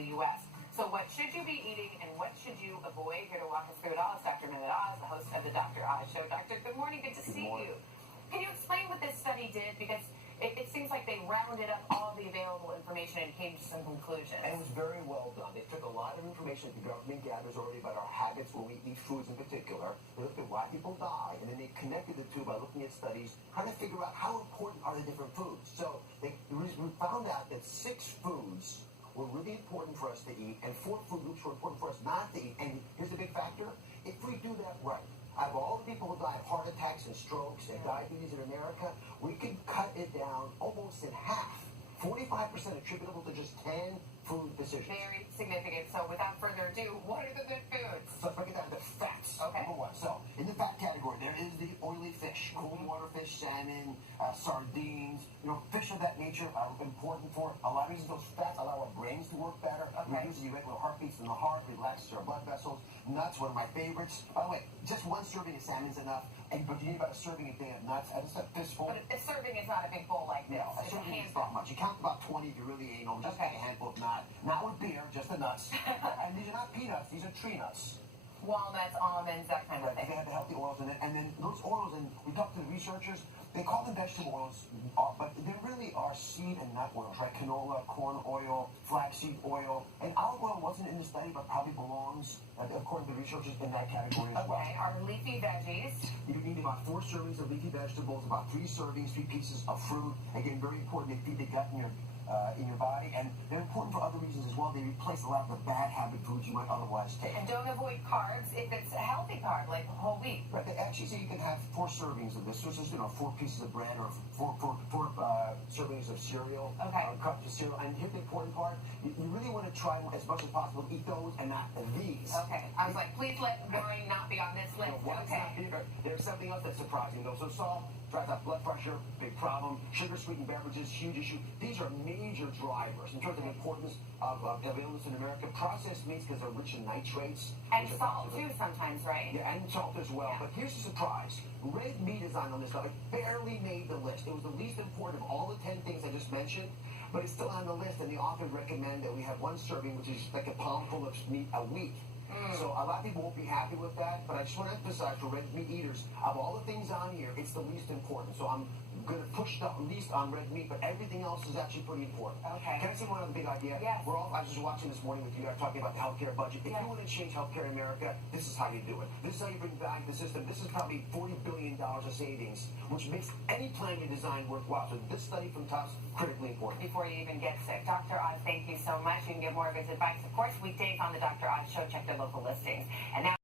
the U.S. So what should you be eating and what should you avoid? Here to walk us through it all is Dr. Oz, the host of the Dr. Oz Show. Doctor, good morning. Good to see you. Can you explain what this study did? Because it seems like they rounded up all the available information and came to some conclusions. And it was very well done. They took a lot of information that the government gathers already about our habits when we eat foods in particular. They looked at why people die, and then they connected the two by looking at studies, trying to figure out how important are the different foods. So we found out that 6 foods were really important for us to eat, and 4 food groups were important for us not to eat. And here's the big factor: if we do that right, out of all the people who die of heart attacks and strokes and diabetes in America, we could cut it down almost in half. 45% attributable to just 10 food decisions. Very significant. So without further ado, what are the good foods? So let's break it down to fats. Okay. Number 1. So in the fat category, there is the oily fish, cold water fish, salmon, sardines. Fish of that nature are important for a lot of reasons. Those fats allow our brains to work better. Okay. Reduces the irregular heartbeats in the heart, relaxes our blood vessels. Nuts, one of my favorites. By the way, just 1 serving of salmon is enough, but you need about a serving a day of nuts. I just a fistful. But a serving is not a big bowl like this. No, a serving is not much. You count about 20 if you're really anal. Just take a handful of nuts. Not with beer, just the nuts. And these are not peanuts, these are tree nuts. Walnuts, almonds, that kind of thing. They have the healthy oils in it. And then those oils, and we talked to the researchers, they call them vegetable oils, but they really are seed and nut oils, right? Canola, corn oil, flaxseed oil. And olive oil wasn't in the study, but probably belongs, according to the researchers, in that category as well. Okay, our leafy veggies. You need about 4 servings of leafy vegetables, about 3 servings, 3 pieces of fruit. Again, very important. They feed the gut in your body, and they're important for other reasons as well. They replace a lot of the bad habit foods you might otherwise take. And don't avoid carbs if it's a healthy carb, like whole wheat. Right. They actually say you can have 4 servings of this. So it's just 4 pieces of bread or 4 servings of cereal. Okay. Cups of cereal. And here's the important part: you really want to try as much as possible to eat those and not these. Okay. I was like, please let wine not be on this list. Okay. There's something else that's surprising though. So salt drives up blood pressure, big problem. Sugar sweetened beverages, huge issue. These are major drivers in terms of importance of illness in America. Processed meats because they're rich in nitrates. And salt too sometimes, right? Yeah, and salt as well. Yeah. But here's the surprise. Red meat is on this stuff. It barely made the list. It was the least important of all the 10 things I just mentioned, but it's still on the list, and the author recommend that we have 1 serving, which is like a palmful of meat a week. So a lot of people won't be happy with that, but I just want to emphasize for red meat eaters, of all the things on here, it's the least important. So I'm going to push the least on red meat, but everything else is actually pretty important. Okay. Can I say one other big idea? Yes. I was just watching this morning with you guys talking about the healthcare budget. If you want to change healthcare in America, this is how you do it. This is how you bring back the system. This is probably $40 billion of savings, which makes any plan you design worthwhile. So this study from Tufts, critically important. Before you even get sick. Dr. Oz, thank you so much. You can get more of his advice, of course, weekdays on the Dr. Oz Show. Check their local listings. And now